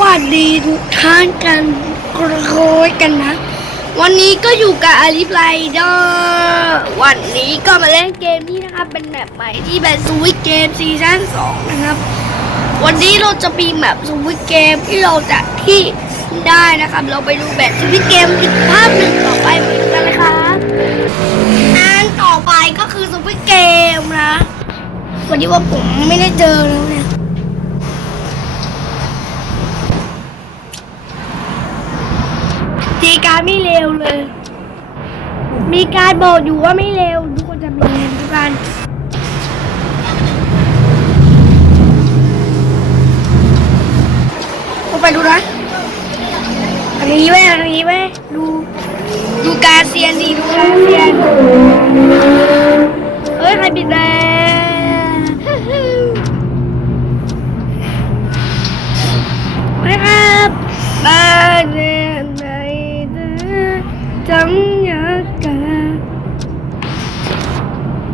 วัสดีทุกท่านกันโคยกันนะ วันนี้ก็อยู่กับอาลิฟไลเดอร์วันนี้ก็มาเล่นเกมนี้นะครับ เป็นแบบใหม่ที่แบบนสวิตเกมซีซั่นสองนะครับ วันนี้เราจะมีแบปสวิตเกมที่เราจะที่ได้นะครับ เราไปดูแบบสวิตเกมอีกภาพหนึ่งต่อไปมือนกันเลยครับอันต่อไปก็คือสวิตเกมนะวันนี้ว่าผมไม่ได้เจอแล้วเนี่ย ไม่เร็วเลย มีการบอกอยู่ว่าไม่เร็ว ทุกคนจะมีทุกการก็ไปดูนะอันนี้ไว้อันนี้ไว้ดู ดูกาเซียนดีดูกาเซียนเฮ้ยใครปิดนะ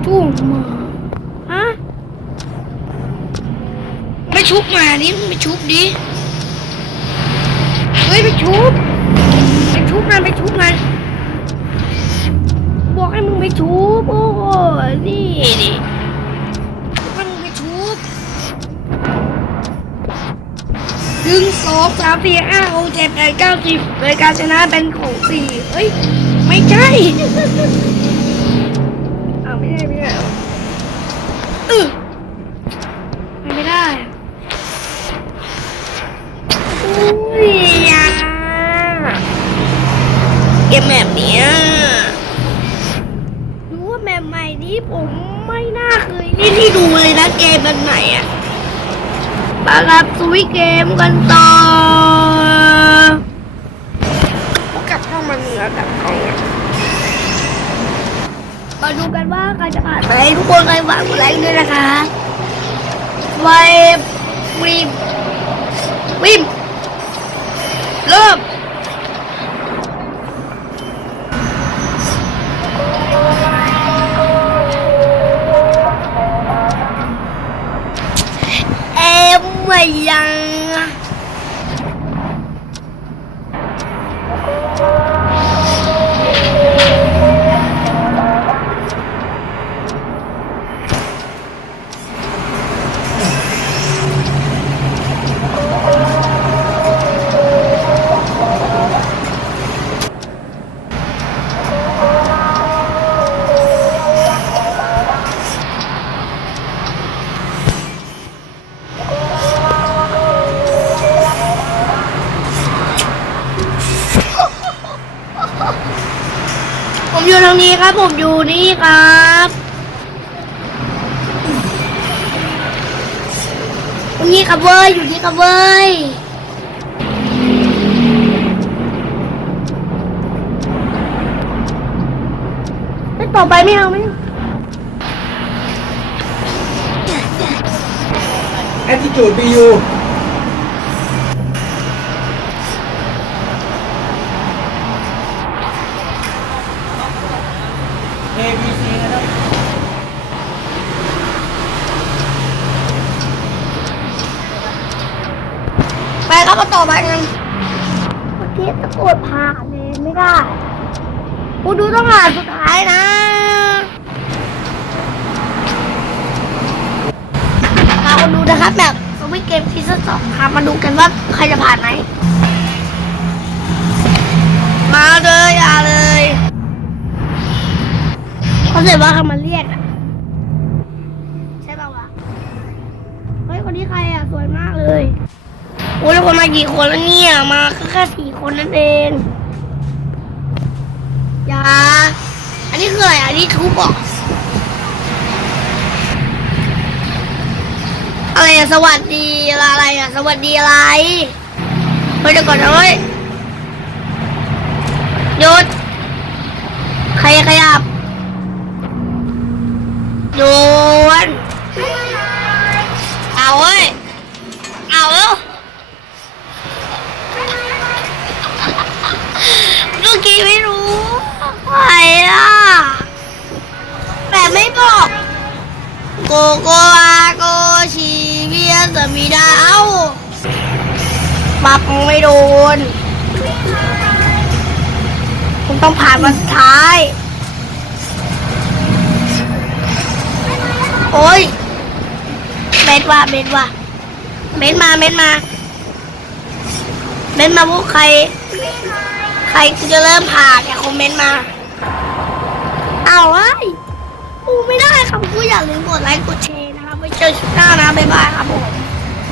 จุ่มมาฮะไปชุบมานี่ไปชุบดิเฮ้ยไปชุบไปชุบมันไปชุบมันบอกให้มึงไปชุบโอ้โนี่นี่ให้มึงไปชุบหนึ่งสองสามสี่ห้าหกเจ็ดแปดเก้าสิบรายการชนะเป็นของสี่เฮ้ยไม่ใช่ นี่ยดูว่าแมปใหม่นี้ผมไม่น่าเคยนี่ที่ดูเลยนะเกมมันใหม่อะมาครับซุยเกมกันต่อกับช่องมัเหนือกับกงมาดูกันว่าใครจะผ่านไปทุกคนใครหวังแรงด้วยนะคะไววิมวิมเริ่ม อยู่ตรงนี้ครับ ผมอยู่นี่ครับนี่ครับเว้ยอยู่นี่ครับเว้ยไม่ต่อไปไม่เอาไม่เอาแอตติจูดบียู แล้ต่อไปไงคนที่ตะโกดผ่านเลยไม่ได้กูดูต้องผ่านสุดท้ายนะมาดูนะครับแบบสวิตเกมซีซั่นสองพามาดูกันว่าใครจะผ่านไหมมาเลยอ่าเลยเขาเสียว่าเขามาเรียกใช่ป่าวะเฮ้ยคนนี้ใครอะสวยมากเลย โอ้ยคนมากี่คนแล้วเนี่ย มาแค่สี่คนนั่นเองอย่าอันนี้คืออะไรอันนี้ทูบอกอะไรอะสวัสดีอะไรอะสวัสดีอะไรเฮ้ยเดี๋ยวก่อนเฮ้ยหยุดใครขยับโยนเอาเว้ย โกโกอาโกชีเวียสมีดาวปับไม่โดน คุณต้องผ่านมาสุดท้าย โอ้ยเบนว่าเบนว่าเบนมาเบนมาเบนมาพวกใคร ใครจะเริ่มผ่านเนี่ยคอมเมนต์มา เอาไว้ ไม่ได้ครับกูอย่าลืมกดไลค์กดแชร์นะครับไว้เจอคลิปหน้านะบ๊ายบายครับผม